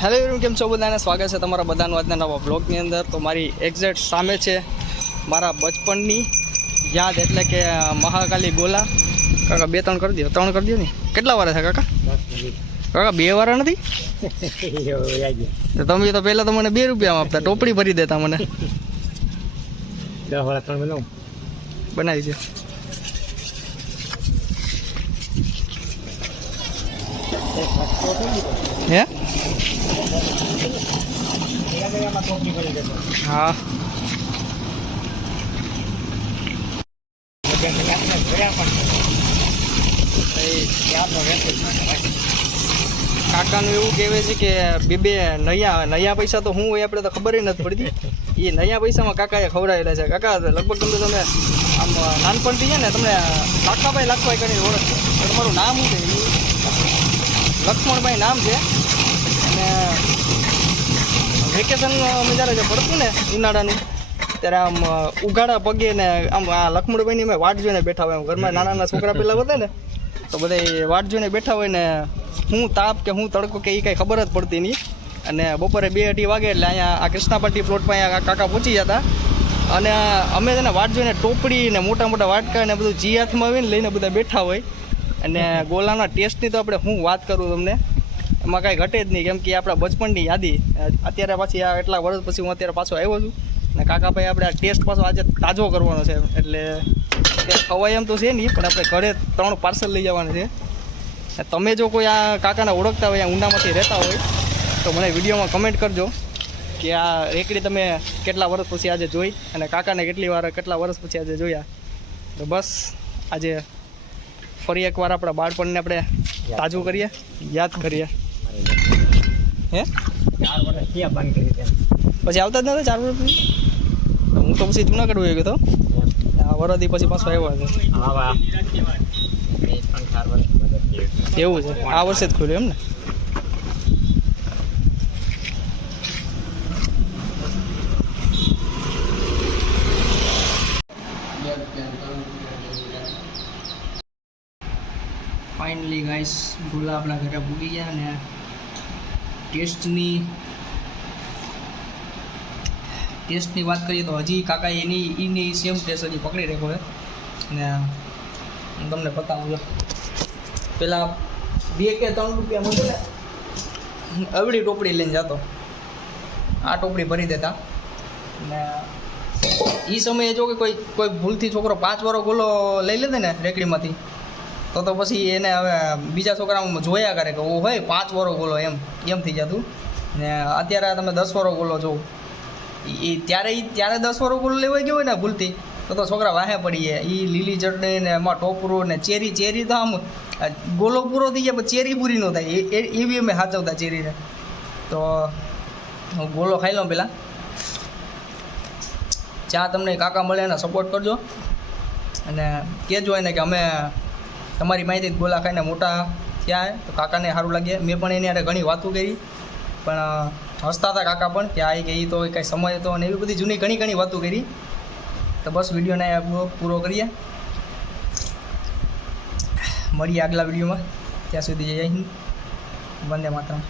Hello everyone, કેમ છો બધાને? સ્વાગત છે તમારા બધાનું આજના નવા બ્લોગની અંદર. તો મારી એક્ઝેક્ટ સામે છે મારા બચપનની યાદ, એટલે કે મહાકાલી ગોલા. કાકા 2-3 કરી દો, 3 કરી દો ને. કેટલા વાર છે કાકા? કાકા 2 વાર નથી? તમે તો પહેલાં તો મને 2 રૂપિયા આપતા, ટોપડી ભરી દેતા મને. 10 વાળા 3 બનાવી છે. હે? હા, કાકાનું એવું કહેવાય છે કે બે નયા પૈસા તો શું હોય આપણે તો ખબર નથી પડતી. એ નયા પૈસામાં કાકાએ ખવડાવેલા છે. કાકા લગભગ તમે આમ નાનપણથી છે ને, તમને લાખાભાઈ કરીને ઓળખો. તમારું નામ શું છે? લક્ષ્મણભાઈ નામ છે. અને વેકેશન અમે જ્યારે પડતું ને ઉનાળાનું, ત્યારે આમ ઉઘાડા પગે ને આમ આ લક્ષ્મણભાઈની અમે વાટ જોઈને બેઠા હોય. ઘરમાં નાના છોકરા પેલા હતા ને, તો બધા વાટ જોઈને બેઠા હોય ને, હું તાપ કે હું તડકો કે એ કાંઈ ખબર જ પડતી નહીં. અને બપોરે 2-2:30 વાગે એટલે અહીંયા આ કૃષ્ણાપટ્ટી પ્લોટ પર અહીંયા કાકા પહોંચી જતા. અને અમે તેને વાટ જોઈને ટોપડી ને મોટા મોટા વાટકા ને બધું જી હાથમાં આવીને લઈને બધા બેઠા હોય. અને ગોલાના ટેસ્ટની તો આપણે હું વાત કરું તમને, એમાં કાંઈ ઘટે જ નહીં, કેમ કે આપણા બચપનની યાદી. અત્યારે પાછી આ એટલા વર્ષ પછી હું અત્યારે પાછો આવ્યો છું ને કાકાભાઈ આપણે આ ટેસ્ટ પાછો આજે તાજો કરવાનો છે. એટલે ખવાય એમ તો છે નહીં, પણ આપણે ઘરે 3 પાર્સલ લઈ જવાના છે. તમે જો કોઈ આ કાકાને ઓળખતા હોય, ઊંડામાંથી રહેતા હોય, તો મને વિડીયોમાં કમેન્ટ કરજો કે આ રેકડી તમે કેટલા વર્ષ પછી આજે જોઈ, અને કાકાને કેટલા વર્ષ પછી આજે જોયા. તો બસ આજે ફરી એકવાર આપણા બાળપણને આપણે તાજું કરીએ, યાદ કરીએ. હે 4 વર્ષ ક્યાં બંધ કરી છે? પછી આવતા જ નતા 4 વર્ષ પછી? હું તો પછી જુનાગઢ વહી ગયો તો. આ વરદી પછી પાછો આવ્યો છે. એવું છે? આ વર્ષે જ ખુલ્યું એમ ને? ફાઇનલી ગાઈસ, ગોલા આપણા ઘરે પૂગી ગયા. અને ટેસ્ટની વાત કરીએ તો હજી કાકા એની સેમ ટેસ્ટ હજી પકડી રાખ્યો છે. અને હું તમને બતાવું છું. પહેલાં 2 કે 3 રૂપિયા મળે ને, અવળી ટોપડી લઈને જતો, આ ટોપડી ભરી દેતા. અને એ સમયે જો કે કોઈ ભૂલથી છોકરો 5 વાળો ગોલો લઈ લેતે ને રેકડીમાંથી, તો પછી એને હવે બીજા છોકરામાં જોયા કરે કે ઓ હોય 5 વાળો ગોલો એમ થઈ જતું. ને અત્યારે તમે 10 વાળો ગોલો જોઉં, ત્યારે 10 વાળો ગોલો લેવાઈ ગયો હોય ને ભૂલથી, તો છોકરા વાહે પડી જાય. એ લીલી ચટણી ને એમાં ટોપરું ને ચેરી તો આમ ગોલો પૂરો થઈ જાય પણ ચેરી પૂરી ન થાય, એવી અમે સાચવતા ચેરીને. તો હું ગોલો ખાઈ લઉં પહેલાં. ચા તમને કાકા મળે એને સપોર્ટ કરજો, અને કહેજો એને કે અમે તમારી માહિતી ગોલા ખાઈને મોટા થયા. તો કાકાને સારું લાગે. મેં પણ એની હારે ઘણી વાતો કરી, પણ હસતા હતા કાકા પણ કે આ કે એ તો કાંઈ સમય હતો, અને એવી બધી જૂની ઘણી વાતો કરી. તો બસ વિડીયોને પૂરો કરીએ. મળીએ આગલા વિડીયોમાં. ત્યાં સુધી જય હિન્દ, વંદે માતરમ.